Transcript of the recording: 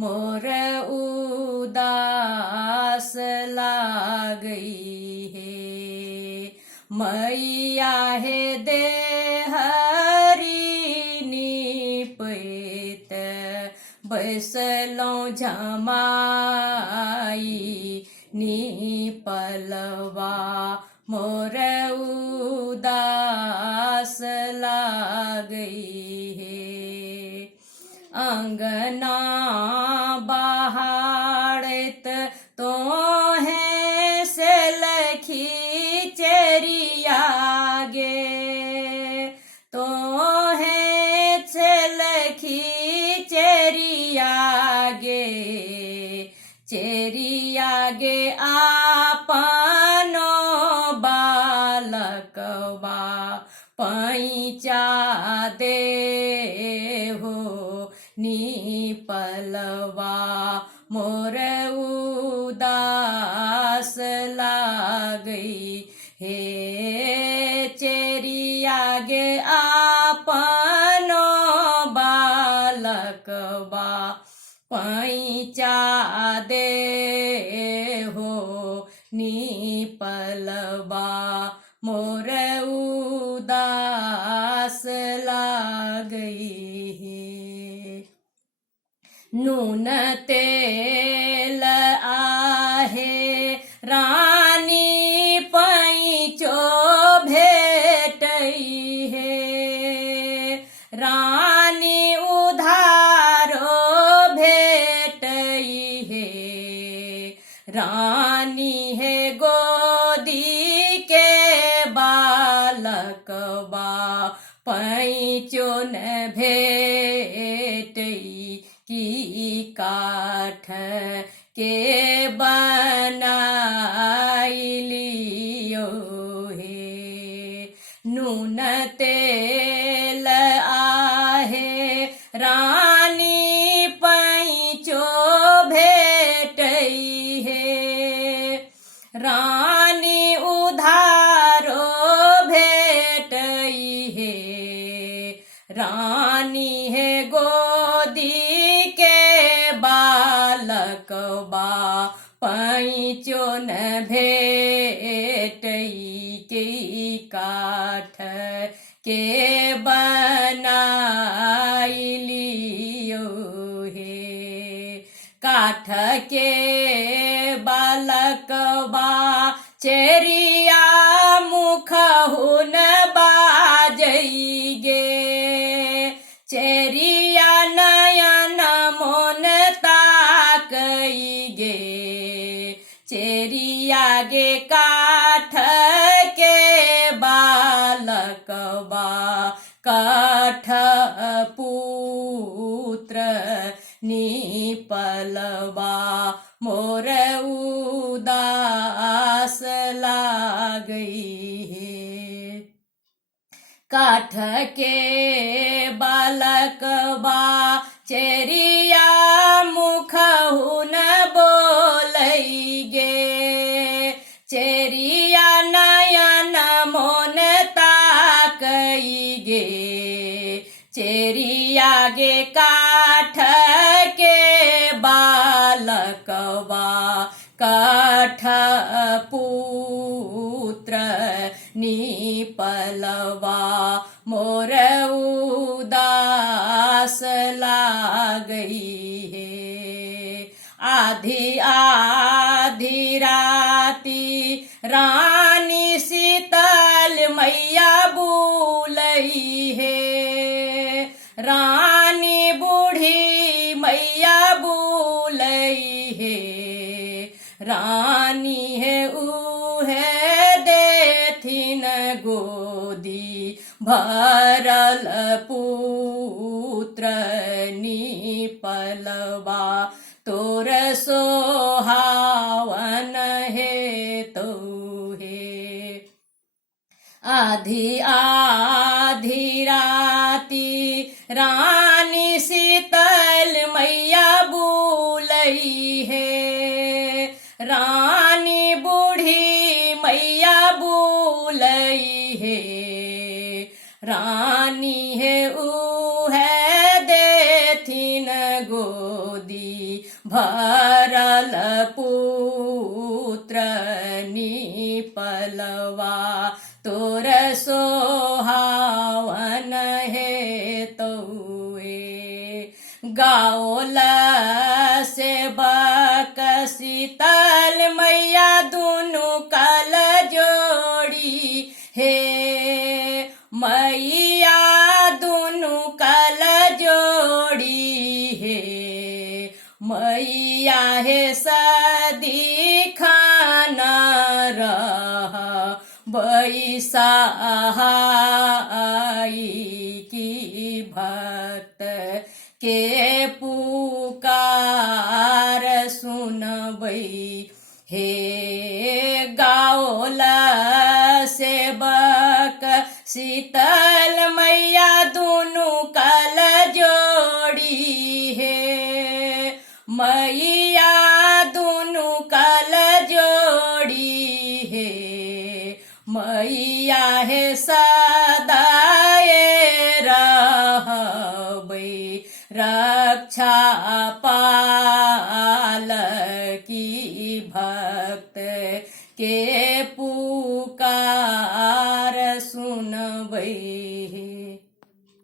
मोर उदास लागई है। मैया हे देहरी पैत बैसलों झमाई निपलवा मोर उदास लागई है। अंगना बहाड़त तो है से लखी चेरिया गे, तो है से लखी चेरिया गे, चेरिया गे आपनो बालकवा पैचा दे हो निपलवा मोर उदास लागई हे। चेरिया गे आपनो बालकवा पैचा दे हो निपलवा मोर उदास लागई है। नून तेल आहे रानी पैचो भेटई है। रानी उधारो भेटई है। रानी है गोदी के बालकवा पैचो न भेटई की काठ के बनाई लियो हे। नून तेल आहे रानी पैचो भेटई है। रानी उधारो भेटई है। रानी है गोदी के बालकवा पैचो न भेटई की काठ के बनाई लियो हे। काठ के बालकवा चेरिया मुख हुन बाजई गे। चेरिया नयन मोन ताकई गे। चेरिया गे काठ के बालकवा काठ पुत्र निपलवा मोर उदास लागई है। काठ के बालकवा चेरिया मुख हुन बोलई गे। चेरिया नयन मोन ताकई गे। चेरिया गे काठ के बालकवा काठ पुत्र निपलवा मोर उदास लागई है। आधी आधी राती रानी शीतल मैया बुलई है। रानी बूढ़ी मैया बुलई है। रानी है उहे देथिन गोदी भरल पुत्र निपलवा तोर सोहावन है तो है। आधी आधी राती रानी शीतल मैया बुलई है। रानी बूढ़ी मैया बुलई है। रानी है ऊ है देथिन गोदी भरल पुत्र निपलवा तोर सोहावन हे तोए गाओल सेवक शीतल मैया दुनु कल जोड़ी हे मैया दुनु कल जोड़ी हे मैया हे सदीखाना रह बैसाई की भक्त के पुकार सुनबै हे गाओल सेवक शीतल मैया दुनु कल जोड़ी हे मैया दुनु कल जोड़ी हे मैया हे सदाए रहबै रक्षा